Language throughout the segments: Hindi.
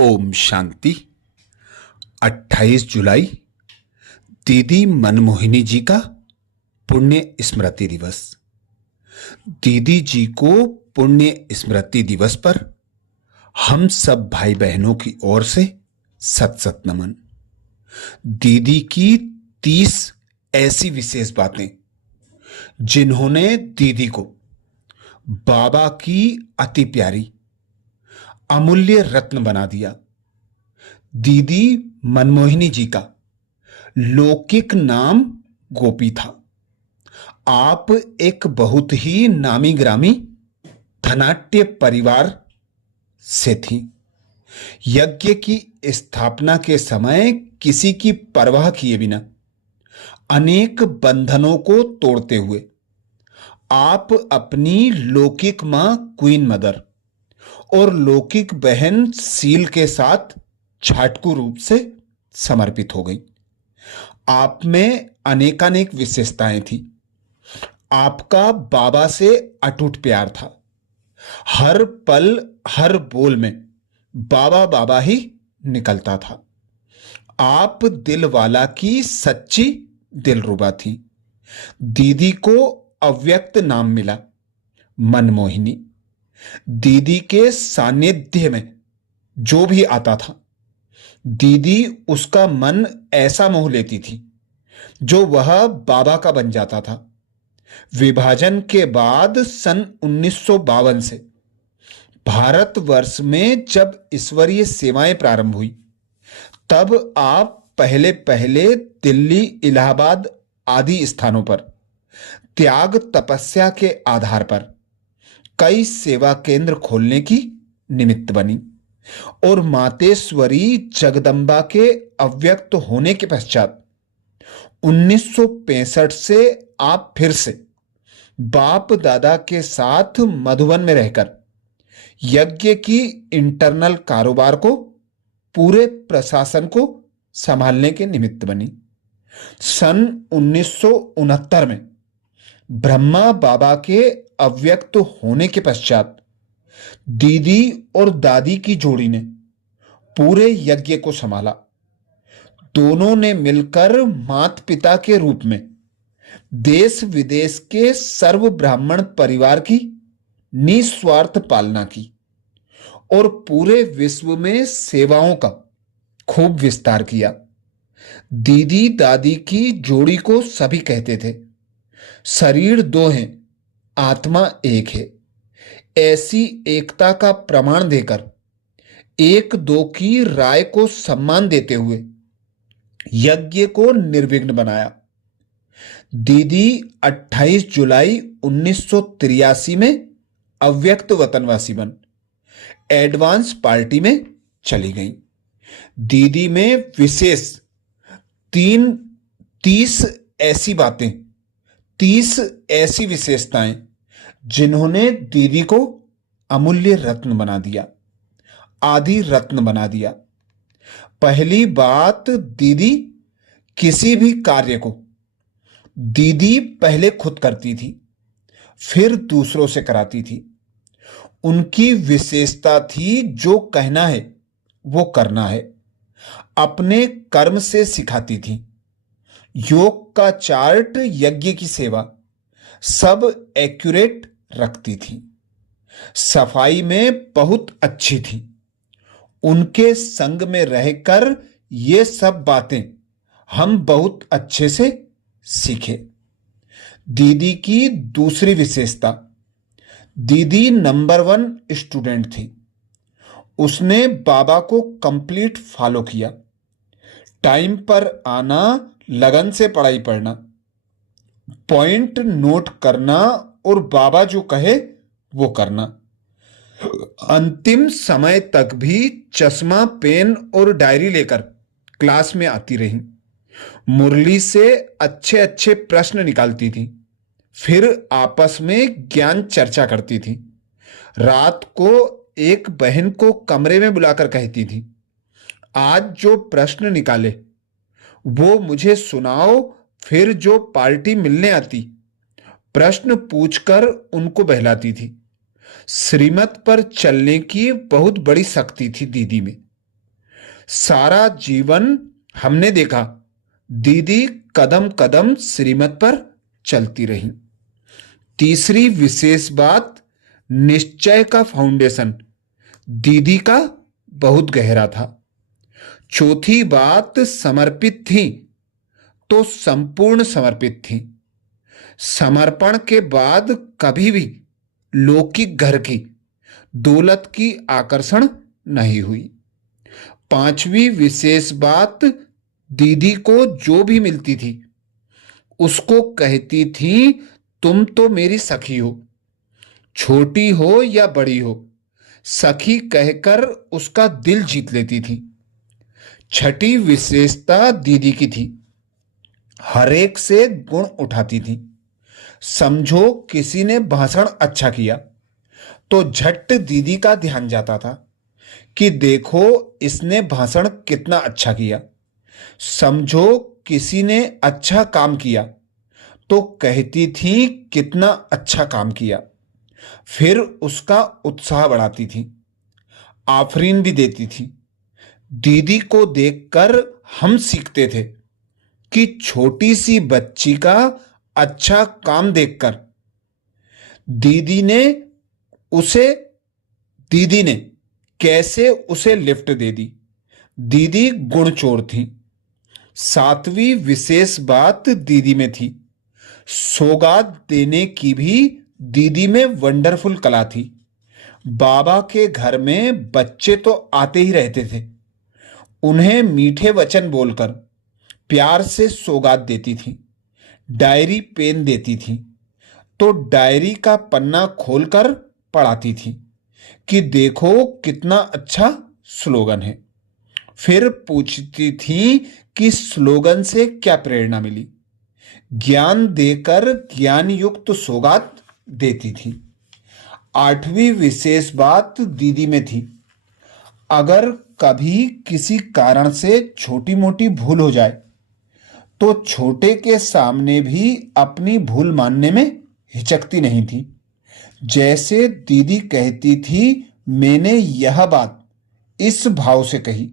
ओम शांति। 28 जुलाई दीदी मनमोहिनी जी का पुण्य स्मृति दिवस। दीदी जी को पुण्य स्मृति दिवस पर हम सब भाई बहनों की ओर से सत सत नमन। दीदी की 30 ऐसी विशेष बातें जिन्होंने दीदी को बाबा की अति प्यारी अमूल्य रत्न बना दिया। दीदी मनमोहिनी जी का लौकिक नाम गोपी था। आप एक बहुत ही नामी ग्रामी धनाढ्य परिवार से थी। यज्ञ की स्थापना के समय किसी की परवाह किए बिना अनेक बंधनों को तोड़ते हुए आप अपनी लौकिक मां क्वीन मदर और लौकिक बहन सील के साथ छाटकू रूप से समर्पित हो गई। आप में अनेकानेक विशेषताएं थी। आपका बाबा से अटूट प्यार था। हर पल हर बोल में बाबा बाबा ही निकलता था। आप दिल वाला की सच्ची दिलरुबा थी। दीदी को अव्यक्त नाम मिला मनमोहिनी। दीदी के सानिध्य में जो भी आता था दीदी उसका मन ऐसा मोह लेती थी जो वह बाबा का बन जाता था। विभाजन के बाद सन 1952 से भारतवर्ष में जब ईश्वरीय सेवाएं प्रारंभ हुई तब आप पहले पहले दिल्ली, इलाहाबाद आदि स्थानों पर त्याग तपस्या के आधार पर कई सेवा केंद्र खोलने की निमित्त बनी और मातेश्वरी जगदम्बा के अव्यक्त होने के पश्चात 1965 से आप फिर से बाप दादा के साथ मधुबन में रहकर यज्ञ की इंटरनल कारोबार को पूरे प्रशासन को संभालने के निमित्त बनी। सन 1969 में ब्रह्मा बाबा के अव्यक्त होने के पश्चात दीदी और दादी की जोड़ी ने पूरे यज्ञ को संभाला। दोनों ने मिलकर माता पिता के रूप में देश विदेश के सर्व ब्राह्मण परिवार की निस्वार्थ पालना की और पूरे विश्व में सेवाओं का खूब विस्तार किया। दीदी दादी की जोड़ी को सभी कहते थे, शरीर दो हैं आत्मा एक है। ऐसी एकता का प्रमाण देकर एक दो की राय को सम्मान देते हुए यज्ञ को निर्विघ्न बनाया। दीदी 28 जुलाई 1983 में अव्यक्त वतनवासी बन एडवांस पार्टी में चली गई। दीदी में विशेष 30 ऐसी बातें, 30 ऐसी विशेषताएं जिन्होंने दीदी को अमूल्य रत्न बना दिया, आदि रत्न बना दिया। पहली बात, दीदी किसी भी कार्य को दीदी पहले खुद करती थी, फिर दूसरों से कराती थी। उनकी विशेषता थी जो कहना है वो करना है। अपने कर्म से सिखाती थी। योग का चार्ट, यज्ञ की सेवा सब एक्यूरेट रखती थी। सफाई में बहुत अच्छी थी। उनके संग में रहकर ये सब बातें हम बहुत अच्छे से सीखे। दीदी की दूसरी विशेषता, दीदी नंबर 1 स्टूडेंट थी। उसने बाबा को कंप्लीट फॉलो किया। टाइम पर आना, लगन से पढ़ाई पढ़ना, पॉइंट नोट करना और बाबा जो कहे वो करना। अंतिम समय तक भी चश्मा, पेन और डायरी लेकर क्लास में आती रही। मुरली से अच्छे अच्छे प्रश्न निकालती थी, फिर आपस में ज्ञान चर्चा करती थी। रात को एक बहन को कमरे में बुलाकर कहती थी, आज जो प्रश्न निकाले वो मुझे सुनाओ। फिर जो पार्टी मिलने आती प्रश्न पूछकर उनको बहलाती थी। श्रीमत पर चलने की बहुत बड़ी शक्ति थी दीदी में। सारा जीवन हमने देखा दीदी कदम कदम श्रीमत पर चलती रही। तीसरी विशेष बात, निश्चय का फाउंडेशन दीदी का बहुत गहरा था। चौथी बात, समर्पित थी तो संपूर्ण समर्पित थी। समर्पण के बाद कभी भी लौकिक घर की दौलत की आकर्षण नहीं हुई। पांचवी विशेष बात, दीदी को जो भी मिलती थी उसको कहती थी तुम तो मेरी सखी हो, छोटी हो या बड़ी हो, सखी कहकर उसका दिल जीत लेती थी। छठी विशेषता दीदी की थी, हरेक से गुण उठाती थी। समझो किसी ने भाषण अच्छा किया तो झट दीदी का ध्यान जाता था कि देखो इसने भाषण कितना अच्छा किया। समझो किसी ने अच्छा काम किया तो कहती थी कितना अच्छा काम किया, फिर उसका उत्साह बढ़ाती थी, आफरीन भी देती थी। दीदी को देखकर हम सीखते थे कि छोटी सी बच्ची का अच्छा काम देखकर दीदी ने कैसे उसे लिफ्ट दे दी। दीदी गुणचोर थी। सातवीं विशेष बात दीदी में थी, सौगात देने की भी दीदी में वंडरफुल कला थी। बाबा के घर में बच्चे तो आते ही रहते थे, उन्हें मीठे वचन बोलकर प्यार से सौगात देती थी। डायरी पेन देती थी तो डायरी का पन्ना खोलकर पढ़ाती थी कि देखो कितना अच्छा स्लोगन है। फिर पूछती थी कि स्लोगन से क्या प्रेरणा मिली। ज्ञान देकर ज्ञान युक्त सौगात देती थी। आठवीं विशेष बात दीदी में थी, अगर कभी किसी कारण से छोटी मोटी भूल हो जाए तो छोटे के सामने भी अपनी भूल मानने में हिचकती नहीं थी। जैसे दीदी कहती थी, मैंने यह बात इस भाव से कही,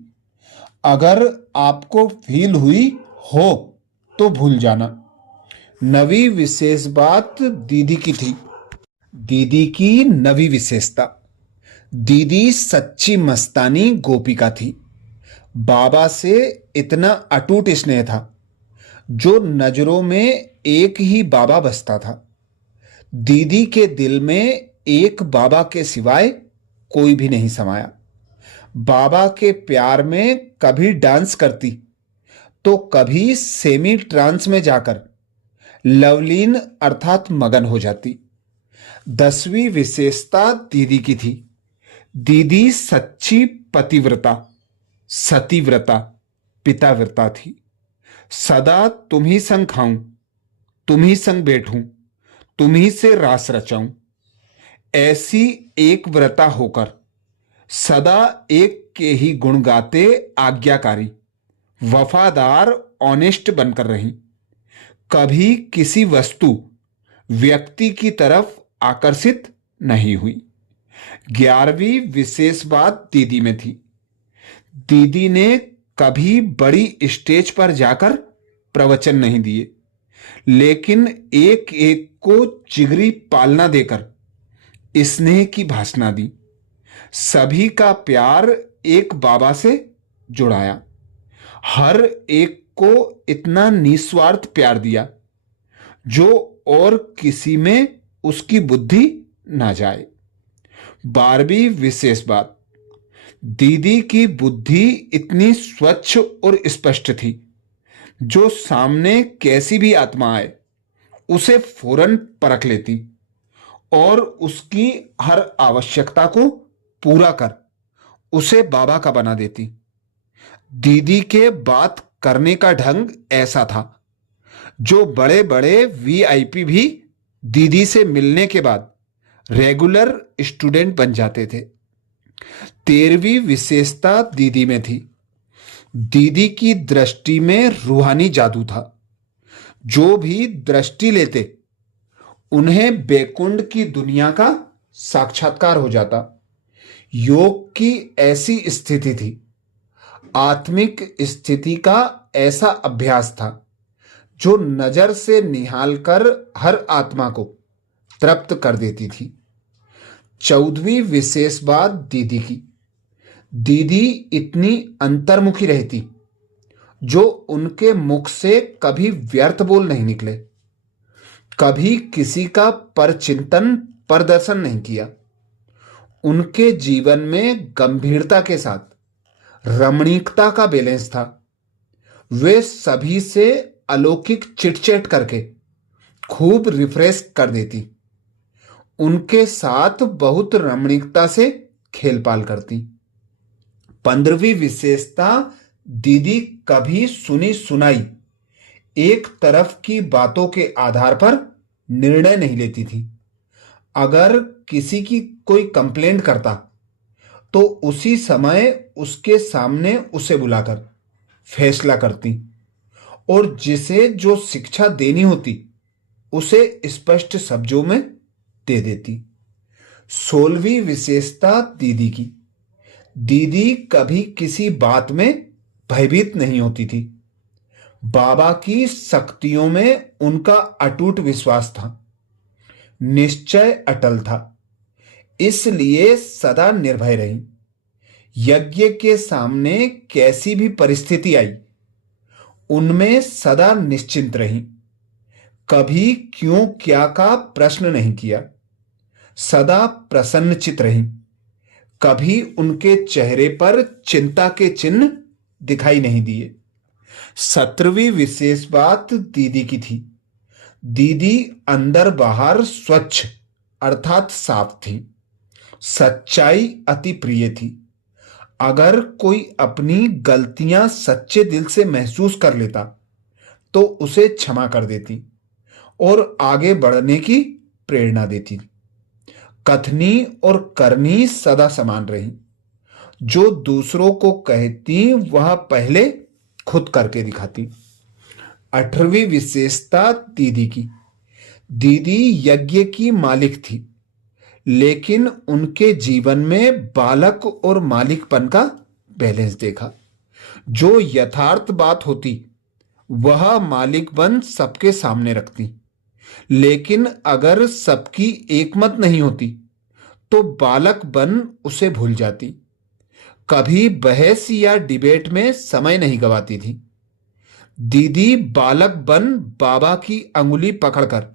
अगर आपको फील हुई हो तो भूल जाना। नवी विशेष बात दीदी की थी। दीदी की नवी विशेषता, दीदी सच्ची मस्तानी गोपिका थी। बाबा से इतना अटूट स्नेह था जो नजरों में एक ही बाबा बसता था। दीदी के दिल में एक बाबा के सिवाय कोई भी नहीं समाया। बाबा के प्यार में कभी डांस करती तो कभी सेमी ट्रांस में जाकर लवलीन अर्थात मगन हो जाती। 10वीं विशेषता दीदी की थी, दीदी सच्ची पतिव्रता, सतीव्रता, पिताव्रता थी। सदा तुम्ही संग खाऊं, तुम्ही संग बैठूं, तुम्ही से रास रचाऊं, ऐसी एक व्रता होकर सदा एक के ही गुण गाते आज्ञाकारी, वफादार, ऑनेस्ट बनकर रही। कभी किसी वस्तु व्यक्ति की तरफ आकर्षित नहीं हुई। 11वीं विशेष बात दीदी में थी, दीदी ने कभी बड़ी स्टेज पर जाकर प्रवचन नहीं दिए, लेकिन एक एक को जिगरी पालना देकर स्नेह की भाषणा दी। सभी का प्यार एक बाबा से जुड़ाया। हर एक को इतना निस्वार्थ प्यार दिया जो और किसी में उसकी बुद्धि ना जाए। 12वीं विशेष बात, दीदी की बुद्धि इतनी स्वच्छ और स्पष्ट थी, जो सामने कैसी भी आत्मा आए उसे फौरन परख लेती और उसकी हर आवश्यकता को पूरा कर उसे बाबा का बना देती। दीदी के बात करने का ढंग ऐसा था जो बड़े बड़े वीआईपी भी दीदी से मिलने के बाद रेगुलर स्टूडेंट बन जाते थे। 13वीं विशेषता दीदी में थी, दीदी की दृष्टि में रूहानी जादू था। जो भी दृष्टि लेते उन्हें बैकुंठ की दुनिया का साक्षात्कार हो जाता। योग की ऐसी स्थिति थी, आत्मिक स्थिति का ऐसा अभ्यास था जो नजर से निहाल कर हर आत्मा को तृप्त कर देती थी। 14वीं विशेष बात दीदी की। दीदी इतनी अंतर्मुखी रहती जो उनके मुख से कभी व्यर्थ बोल नहीं निकले, कभी किसी का परचिंतन प्रदर्शन नहीं किया। उनके जीवन में गंभीरता के साथ रमणीकता का बैलेंस था। वे सभी से अलौकिक चिटचैट करके खूब रिफ्रेश कर देती, उनके साथ बहुत रमणीकता से खेलपाल करती। 15वीं विशेषता, दीदी कभी सुनी सुनाई एक तरफ की बातों के आधार पर निर्णय नहीं लेती थी। अगर किसी की कोई कंप्लेंट करता तो उसी समय उसके सामने उसे बुलाकर फैसला करती और जिसे जो शिक्षा देनी होती उसे स्पष्ट शब्दों में दे देती। 16वीं विशेषता दीदी की। दीदी कभी किसी बात में भयभीत नहीं होती थी। बाबा की शक्तियों में उनका अटूट विश्वास था, निश्चय अटल था, इसलिए सदा निर्भय रही। यज्ञ के सामने कैसी भी परिस्थिति आई, उनमें सदा निश्चिंत रही। कभी क्यों क्या का प्रश्न नहीं किया, सदा प्रसन्नचित रही। कभी उनके चेहरे पर चिंता के चिन्ह दिखाई नहीं दिए। 17वीं विशेष बात दीदी की थी। दीदी अंदर बाहर स्वच्छ अर्थात साफ थी। सच्चाई अति प्रिय थी। अगर कोई अपनी गलतियां सच्चे दिल से महसूस कर लेता तो उसे क्षमा कर देती और आगे बढ़ने की प्रेरणा देती। कथनी और करनी सदा समान रही। जो दूसरों को कहती वह पहले खुद करके दिखाती। 18वीं विशेषता दीदी की। दीदी यज्ञ की मालिक थी, लेकिन उनके जीवन में बालक और मालिकपन का बैलेंस देखा। जो यथार्थ बात होती वह मालिकपन सबके सामने रखती, लेकिन अगर सबकी एकमत नहीं होती तो बालक बन उसे भूल जाती। कभी बहस या डिबेट में समय नहीं गवाती थी। दीदी बालक बन बाबा की अंगुली पकड़कर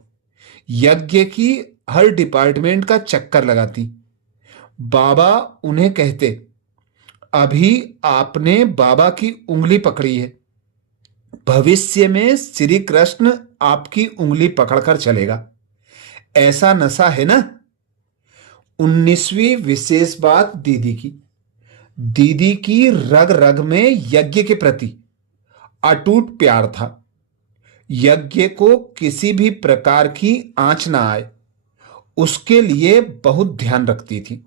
यज्ञ की हर डिपार्टमेंट का चक्कर लगाती। बाबा उन्हें कहते, अभी आपने बाबा की उंगली पकड़ी है, भविष्य में श्री कृष्ण आपकी उंगली पकड़कर चलेगा। ऐसा नशा है ना। 19वीं विशेष बात दीदी की। दीदी की रग रग में यज्ञ के प्रति अटूट प्यार था। यज्ञ को किसी भी प्रकार की आंच ना आए, उसके लिए बहुत ध्यान रखती थी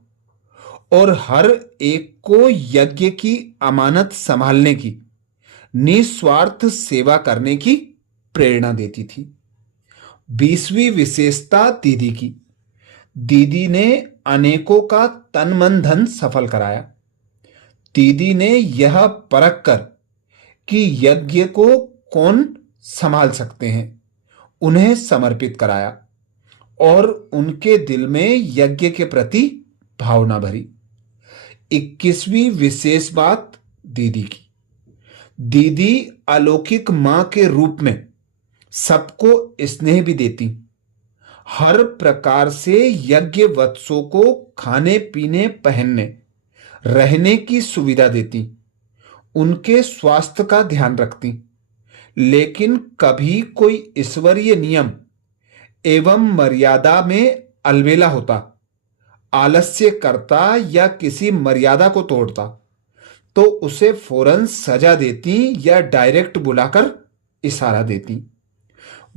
और हर एक को यज्ञ की अमानत संभालने की, निस्वार्थ सेवा करने की प्रेरणा देती थी। 20वीं विशेषता दीदी की। दीदी ने अनेकों का तन मन धन सफल कराया। दीदी ने यह परख कर कि यज्ञ को कौन संभाल सकते हैं, उन्हें समर्पित कराया और उनके दिल में यज्ञ के प्रति भावना भरी। 21वीं विशेष बात दीदी की। दीदी अलौकिक मां के रूप में सबको स्नेह भी देती। हर प्रकार से यज्ञ वत्सों को खाने पीने पहनने रहने की सुविधा देती। उनके स्वास्थ्य का ध्यान रखती, लेकिन कभी कोई ईश्वरीय नियम एवं मर्यादा में अलबेला होता, आलस्य करता या किसी मर्यादा को तोड़ता तो उसे फौरन सजा देती या डायरेक्ट बुलाकर इशारा देती।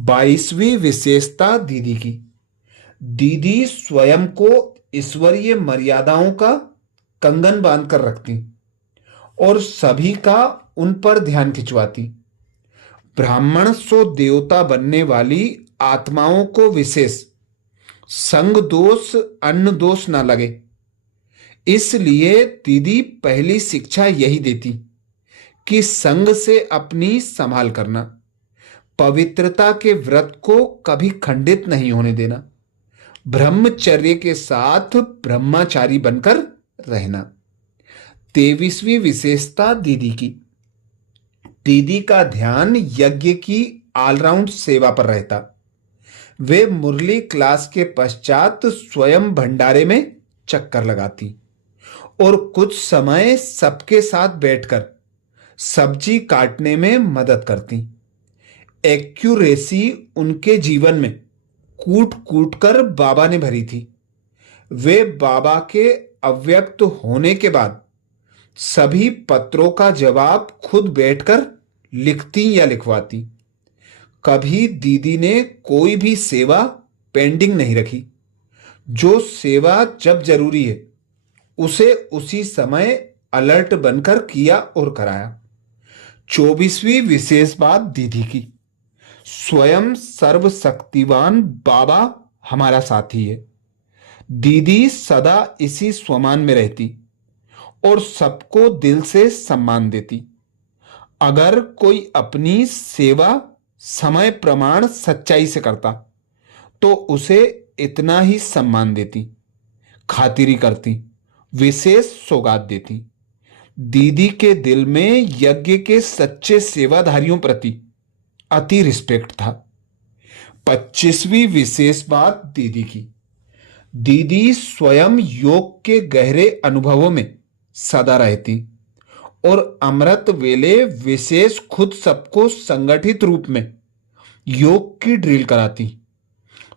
22वीं विशेषता दीदी की। दीदी स्वयं को ईश्वरीय मर्यादाओं का कंगन बांधकर रखती और सभी का उन पर ध्यान खिंचवाती। ब्राह्मण सो देवता बनने वाली आत्माओं को विशेष संग दोष अन्न दोष न लगे, इसलिए दीदी पहली शिक्षा यही देती कि संग से अपनी संभाल करना, पवित्रता के व्रत को कभी खंडित नहीं होने देना, ब्रह्मचर्य के साथ ब्रह्मचारी बनकर रहना। 23वीं विशेषता दीदी की। दीदी का ध्यान यज्ञ की ऑलराउंड सेवा पर रहता। वे मुरली क्लास के पश्चात स्वयं भंडारे में चक्कर लगाती और कुछ समय सबके साथ बैठकर सब्जी काटने में मदद करती। एक्यूरेसी उनके जीवन में कूट कूट कर बाबा ने भरी थी। वे बाबा के अव्यक्त होने के बाद सभी पत्रों का जवाब खुद बैठकर लिखती या लिखवाती। कभी दीदी ने कोई भी सेवा पेंडिंग नहीं रखी। जो सेवा जब जरूरी है उसे उसी समय अलर्ट बनकर किया और कराया। 24वीं विशेष बात दीदी की। स्वयं सर्वशक्तिवान बाबा हमारा साथी है। दीदी सदा इसी स्वमान में रहती और सबको दिल से सम्मान देती। अगर कोई अपनी सेवा समय प्रमाण सच्चाई से करता तो उसे इतना ही सम्मान देती, खातिरी करती, विशेष सौगात देती। दीदी के दिल में यज्ञ के सच्चे सेवाधारियों प्रति अति रिस्पेक्ट था। 25वीं विशेष बात दीदी की। दीदी स्वयं योग के गहरे अनुभवों में सदा रहती और अमृत वेले विशेष खुद सबको संगठित रूप में योग की ड्रिल कराती।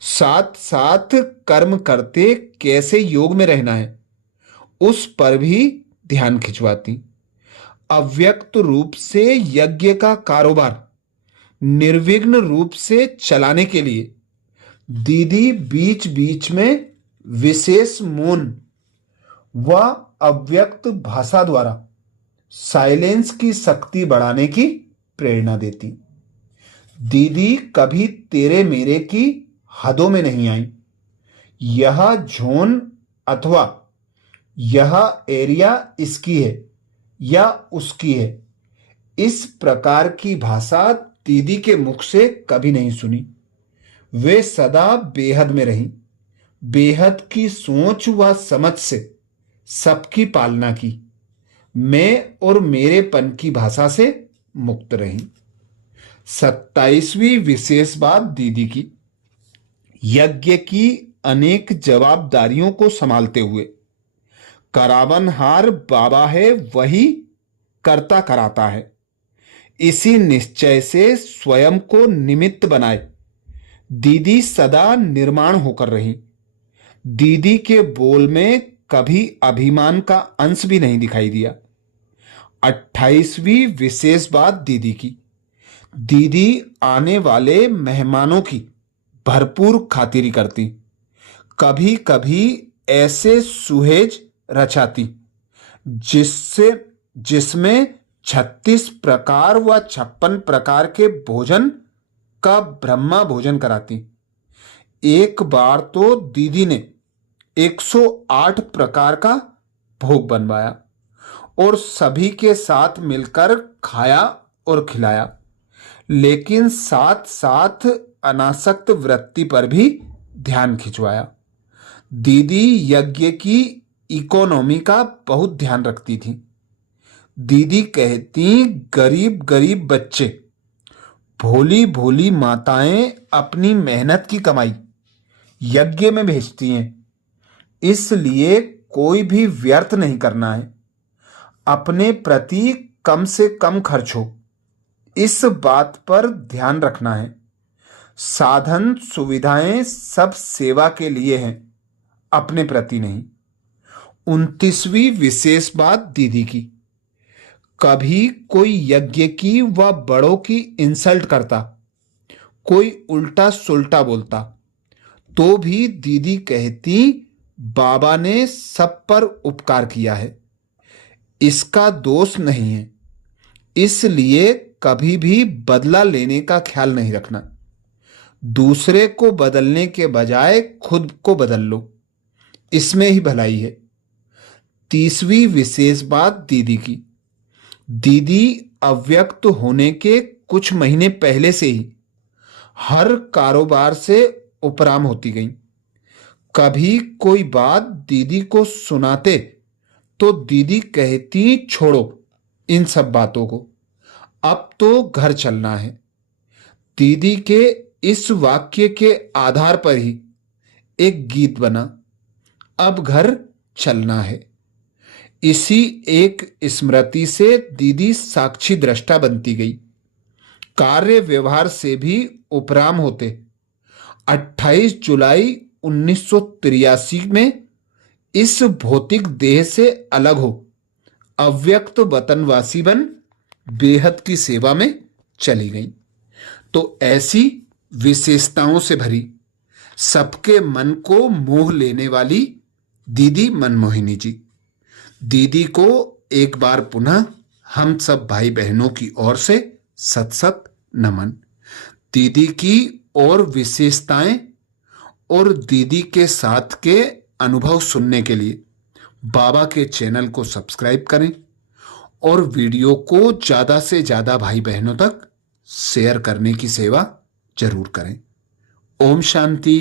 साथ साथ कर्म करते कैसे योग में रहना है उस पर भी ध्यान खिंचवाती। अव्यक्त रूप से यज्ञ का कारोबार निर्विघ्न रूप से चलाने के लिए दीदी बीच बीच में विशेष मौन व अव्यक्त भाषा द्वारा साइलेंस की शक्ति बढ़ाने की प्रेरणा देती। दीदी कभी तेरे मेरे की हदों में नहीं आई। यह जोन अथवा यह एरिया इसकी है या उसकी है, इस प्रकार की भाषा दीदी के मुख से कभी नहीं सुनी। वे सदा बेहद में रही। बेहद की सोच व समझ से सबकी पालना की। मैं और मेरेपन की भाषा से मुक्त रही। 27वीं विशेष बात दीदी की। यज्ञ की अनेक जवाबदारियों को संभालते हुए करावनहार बाबा है वही करता कराता है, इसी निश्चय से स्वयं को निमित्त बनाए दीदी सदा निर्माण होकर रही। दीदी के बोल में कभी अभिमान का अंश भी नहीं दिखाई दिया। 28वीं विशेष बात दीदी की। दीदी आने वाले मेहमानों की भरपूर खातिरी करती। कभी कभी ऐसे सुहेज रचाती जिसमें 36 प्रकार व 56 प्रकार के भोजन का ब्रह्मा भोजन कराती। एक बार तो दीदी ने 108 प्रकार का भोग बनवाया और सभी के साथ मिलकर खाया और खिलाया, लेकिन साथ साथ अनासक्त वृत्ति पर भी ध्यान खिंचवाया। दीदी यज्ञ की इकोनॉमी का बहुत ध्यान रखती थी। दीदी कहती, गरीब गरीब बच्चे, भोली भोली माताएं अपनी मेहनत की कमाई यज्ञ में भेजती हैं, इसलिए कोई भी व्यर्थ नहीं करना है। अपने प्रति कम से कम खर्च हो, इस बात पर ध्यान रखना है। साधन सुविधाएं सब सेवा के लिए हैं, अपने प्रति नहीं। 29वीं विशेष बात दीदी की। कभी कोई यज्ञ की व बड़ों की इंसल्ट करता, कोई उल्टा सुल्टा बोलता, तो भी दीदी कहती, बाबा ने सब पर उपकार किया है, इसका दोष नहीं है, इसलिए कभी भी बदला लेने का ख्याल नहीं रखना। दूसरे को बदलने के बजाय खुद को बदल लो, इसमें ही भलाई है। 30वीं विशेष बात दीदी की। दीदी अव्यक्त होने के कुछ महीने पहले से ही हर कारोबार से उपराम होती गईं। कभी कोई बात दीदी को सुनाते तो दीदी कहती, छोड़ो इन सब बातों को, अब तो घर चलना है। दीदी के इस वाक्य के आधार पर ही एक गीत बना, अब घर चलना है। इसी एक स्मृति से दीदी साक्षी दृष्टा बनती गई, कार्य व्यवहार से भी उपराम होते 28 जुलाई 1983 में इस भौतिक देह से अलग हो अव्यक्त वतनवासी बन बेहद की सेवा में चली गई। तो ऐसी विशेषताओं से भरी, सबके मन को मोह लेने वाली दीदी मनमोहिनी जी, दीदी को एक बार पुनः हम सब भाई बहनों की ओर से सत सत नमन। दीदी की और विशेषताएं और दीदी के साथ के अनुभव सुनने के लिए बाबा के चैनल को सब्सक्राइब करें और वीडियो को ज़्यादा से ज़्यादा भाई बहनों तक शेयर करने की सेवा जरूर करें। ओम शांति।